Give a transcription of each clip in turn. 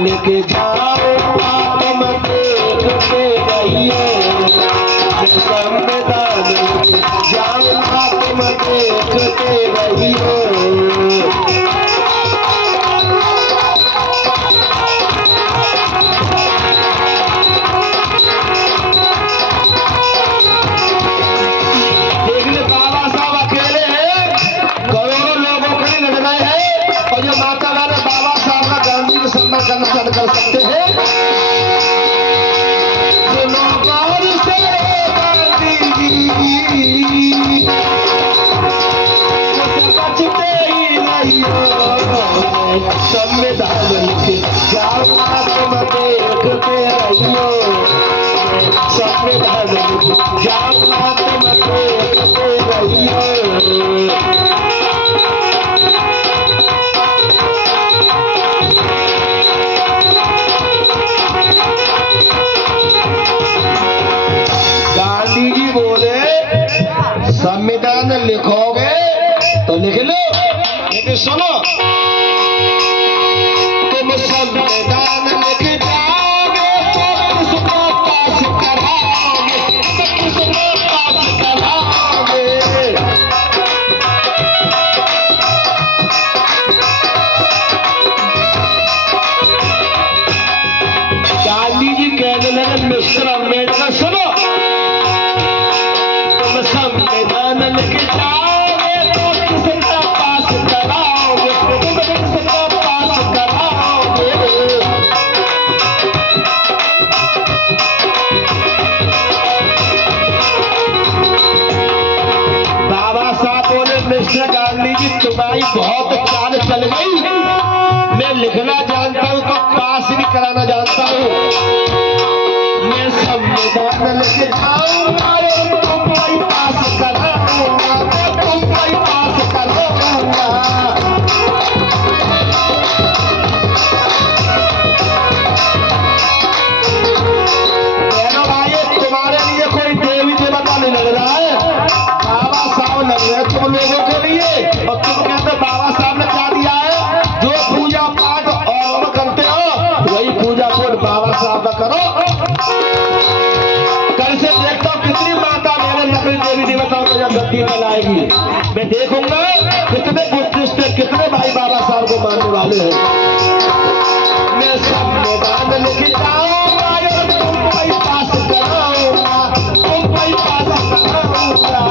लेके जाओ तुम देखते रहिए, संविधान लेके जाओ तुम देखते रहिए। कर सकते हैं सुनो गौर से गांधी जी, बचते ही नहीं हो, संविधान लिखे जाओ तुम देखते रहियो, संविधान लिखे जाओ तुम देखते रहियो। संविधान लिखोगे तो लिख लो, लेकिन सुनो तुम संविधान लिख जाओगे तो किसको पास कराओगे, किसको पास कराओगे। गांधी जी कहने लगे मिस्टर अम्बेडकर सुनो, संविधान लिख जाओगे तो किसका पास कराओगे, तुम किसका पास कराओगे। बाबा साहब बोले मिस्टर गांधी जी तुम्हारी बहुत चाल चल गई, मैं लिखना जानता हूँ तो पास भी कराना जानता हूँ, मैं संविधान लिख जाऊंगा तुम पास कराऊंगा, तुम पास कराऊंगा। भाई तुम्हारे लिए कोई देवी देवता नहीं लग रहा है, बाबा साहब लग रहे तुम लोगों के लिए, और तुम कहते बाबा साहब ने क्या दिया है, जो पूजा पाठ और करते हो वही पूजा पाठ बाबा साहब का करो। कल से देखता हूँ कितनी माता मेरे नकली देवी देवताओं को जब गद्दी में लाएगी, मैं देखूंगा कितने बुद्धिस्ट कितने भाई बाबा साहब को मानने वाले हैं। मैं संविधान लिख जाऊंगा तुम कोई पास कराऊंगा, तुम कोई पास कराऊंगा।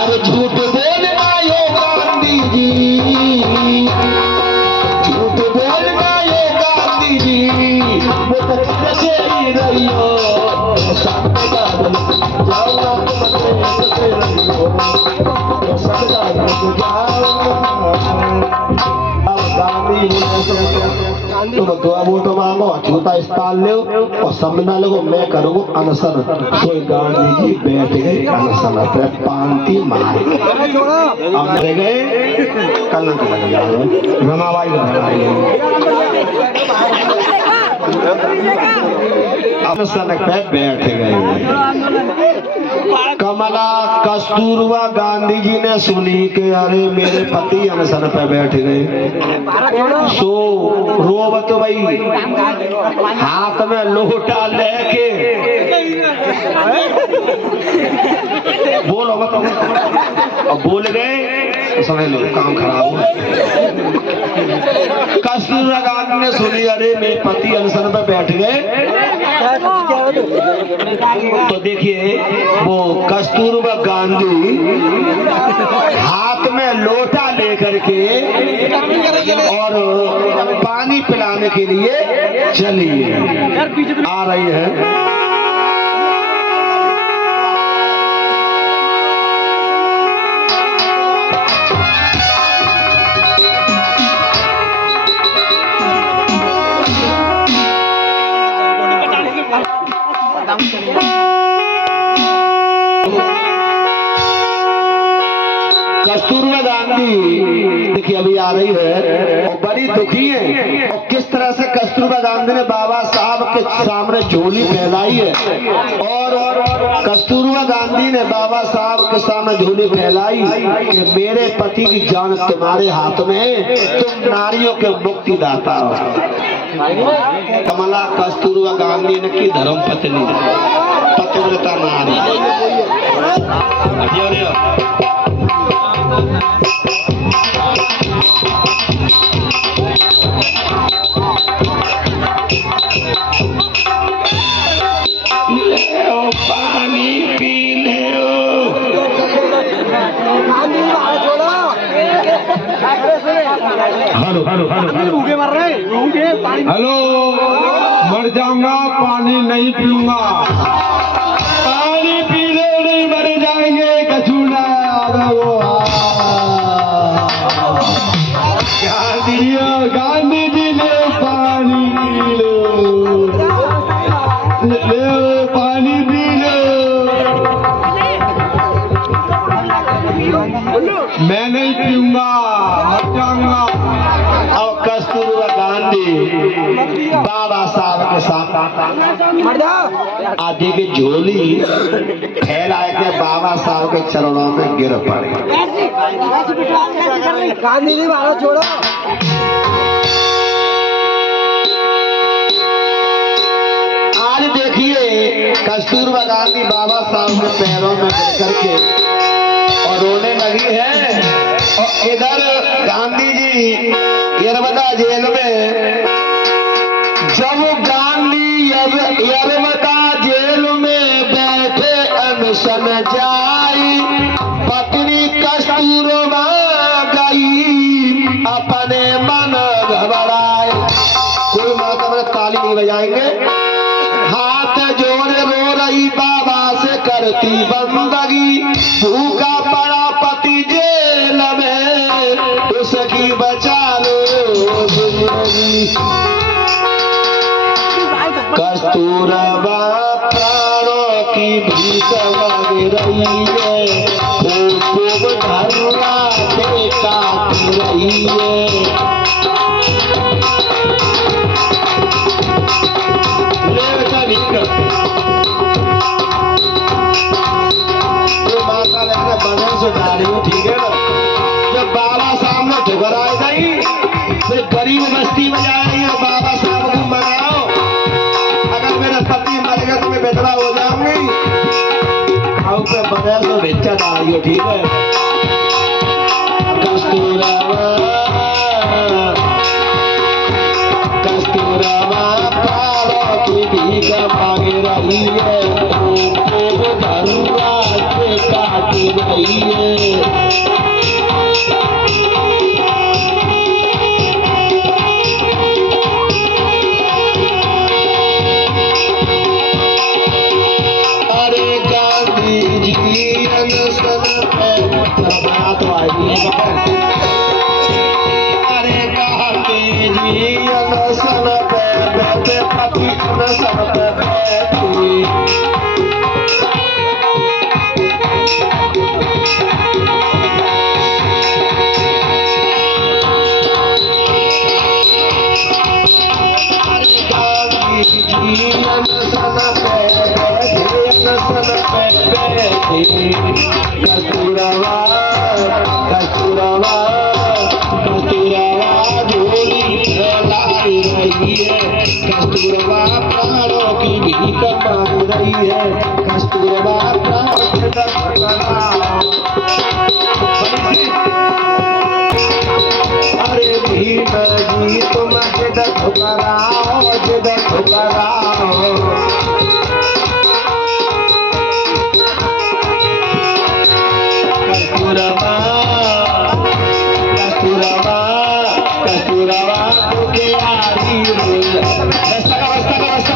अरे झूठ बोलना यो गांधी जी, झूठ बोलना यो गांधी जी, वो तो बचे ही रही हो, संविधान जाऊंगा तुम देखते रहियो, संविधान जाऊंगा। अब गांधी तुम दुआ वोटो मांगो, झूठा स्थान लो और संविधान लोगो मैं करूँगा अनशन। कोई गांधी जी बैठ गए अनशन पे पांति मारे, अब रह गए कल लग जाए रमाबाई अनशन पे बैठ गए। कमला कस्तूरबा गांधी जी ने सुनी कि अरे मेरे पति अनशन पे बैठ गए, सो रोबत भाई हाथ में लोटा लेके बोलो मत, अब बोल गए समझ लो काम खराब हुआ। कस्तूरबा गांधी ने सुनी अरे मेरे पति अनशन पे बैठ गए, तो देखिए वो कस्तूरबा गांधी हाथ में लोटा लेकर के और पानी पिलाने के लिए चली आ रही है। कस्तूरबा गांधी देखिए अभी आ रही है और बड़ी दुखी है। और किस तरह से कस्तूरबा गांधी ने बाबा साहब के सामने झोली फैलाई है और कस्तूरबा गांधी ने बाबा साहब के सामने झोली फैलाई कि मेरे पति की जान तुम्हारे हाथ में है, तुम नारियों के मुक्ति दाता हो। कमला कस्तूरबा गांधी ने की धर्म पत्नी पतिव्रता नारी। पानी पी ले हेलो हेलो हेलो भूखे मर रहे हेलो मर जाऊंगा पानी नहीं पीऊंगा। पानी पी ले नहीं मर जाएंगे कछूना। गांधी जी ने पानी पी लो ले पानी पी लो। मैं नहीं पीऊंगा मर जाऊंगा। और कस्तूरबा गांधी बाबा साहब के साथ आदि की झोली फैला के बाबा साहब के चरणों में गिर पड़े। गांधी जी भारत छोड़ो। आज देखिए कस्तूरबा गांधी बाबा साहब के पैरों में गिर करके और रोने लगी है। और इधर गांधी जी यरवदा जेल में, जब गांधी यरवदा जेल में बैठे अनशन जाई, पत्नी कस्तूरबा गई अपने मन घबराए। कोई माता में ताली नहीं बजाएंगे। हाथ जोड़े रो रही बाबा से करती बंदगी, भूखा पड़ा पति जेल में उसकी बचा लो जिंदगी। कस्तूरबा प्राणों की भीख मांग रही है, खूब धरना से काट रही है। ठीक है ना, जब बाबा साहब ने ठुकराए नहीं फिर गरीब बस्ती में जा रही है। बाबा साहब को मनाओ, अगर मेरा पति मर गया तो मैं बेदरा हो जाऊंगी। खाऊ पे बगैर तो बेचा डाली हो। ठीक है। कस्तूरबा प्राणों की भीख मांग रही है, धरुआ से काट रही है। अरे गांधी जी अनशन पे तो आई। अरे गांधी जी अनशन पे बैठे, पति अनशन पे बैठी। कस्तूरबा कस्तूरबा कस्तूरबा झोली फैलाई रही है। कस्तूरबा प्राणों की भीख मांग रही है। कस्तूरबा प्राणों के अरे भीम जी तुम जिद ठुकराओ, जिद ठुकराओ। कस्तूरबा कस्तूरबा कस्तूरबा को के आरी रास्ता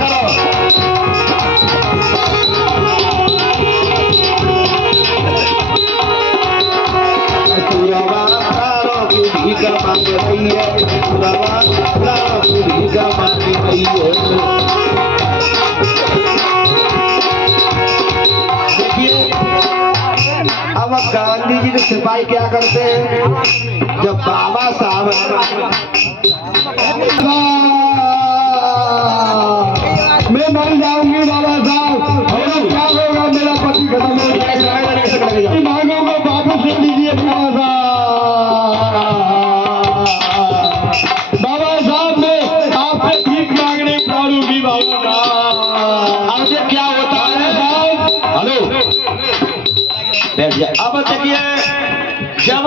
करो। कस्तूरबा प्राणों की भीख मांग रही है। कस्तूरबा प्राणों की भीख मांग रही है। देखिए अब गांधी गांधी जी के सिपाही क्या करते हैं, जब बाबा साहब मैं मर जाऊंगी बाबा साहब, क्या होगा, मेरा पति खत्म हो जाएगा, मांगों को वापस ले लीजिए बाबा साहब। बाबा साहब मैं आपसे भीख मांगने पड़ूंगी बाबा साहब। अब ये क्या होता है साहब, हेलो बैठ जाए। अब देखिए जब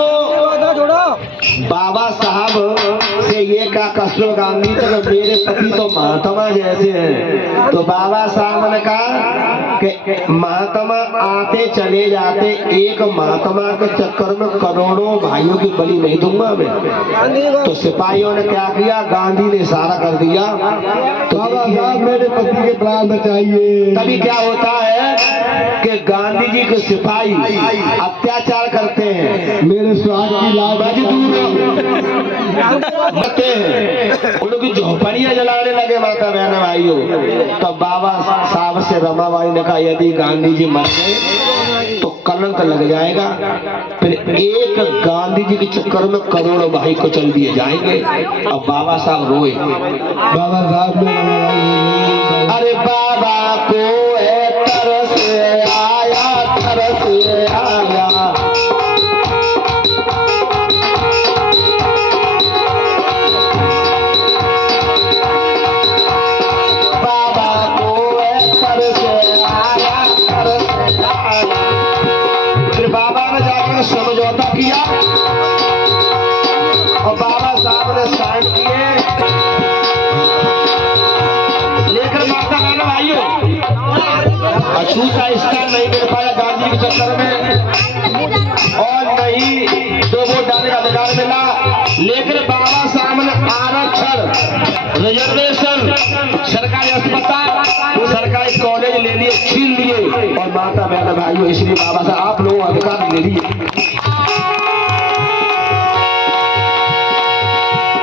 बाबा साहब से ये का कष्ट गांधी तक मेरे पति तो महात्मा जैसे हैं, तो बाबा साहब ने कहा कि महात्मा आते चले जाते, एक महात्मा के चक्कर में करोड़ों भाइयों की बलि नहीं दूंगा मैं। तो सिपाहियों ने क्या किया, गांधी ने इशारा कर दिया, तो बाबा साहब मेरे पति के प्राण बचाइए। तभी क्या होता है कि गांधी जी के सिपाही अत्याचार करते हैं, मेरे स्वाद की लाज मजदूर मरते हैं, उनकी झोपड़ियां जलाने लगे माता बहन भाइयों। तो बाबा साहब से रमाबाई ने कहा यदि गांधी जी मर गए तो कलंक लग जाएगा, फिर एक गांधी जी के चक्कर में करोड़ों भाई को चल दिए जाएंगे। अब बाबा साहब रोए, बाबा साहब ने अरे बाबा को तरस आया, तरस आया, समझौता किया और बाबा साहब ने साइन किए, लेकर माता बहन भाइयों अछूता स्थान नहीं मिल पाया गांधी के चक्कर में, और नहीं दो वोट डालने का अधिकार मिला, लेकिन बाबा साहब ने आरक्षण, रिजर्वेशन, सरकारी अस्पताल, सरकारी कॉलेज ले लिए, छीन लिए। और माता बहन भाइयों इसलिए बाबा साहब आप लोगों अधिकार ले लिए।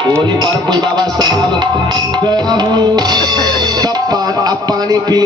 होली पर कोई बाबा साहब तब अब पानी पी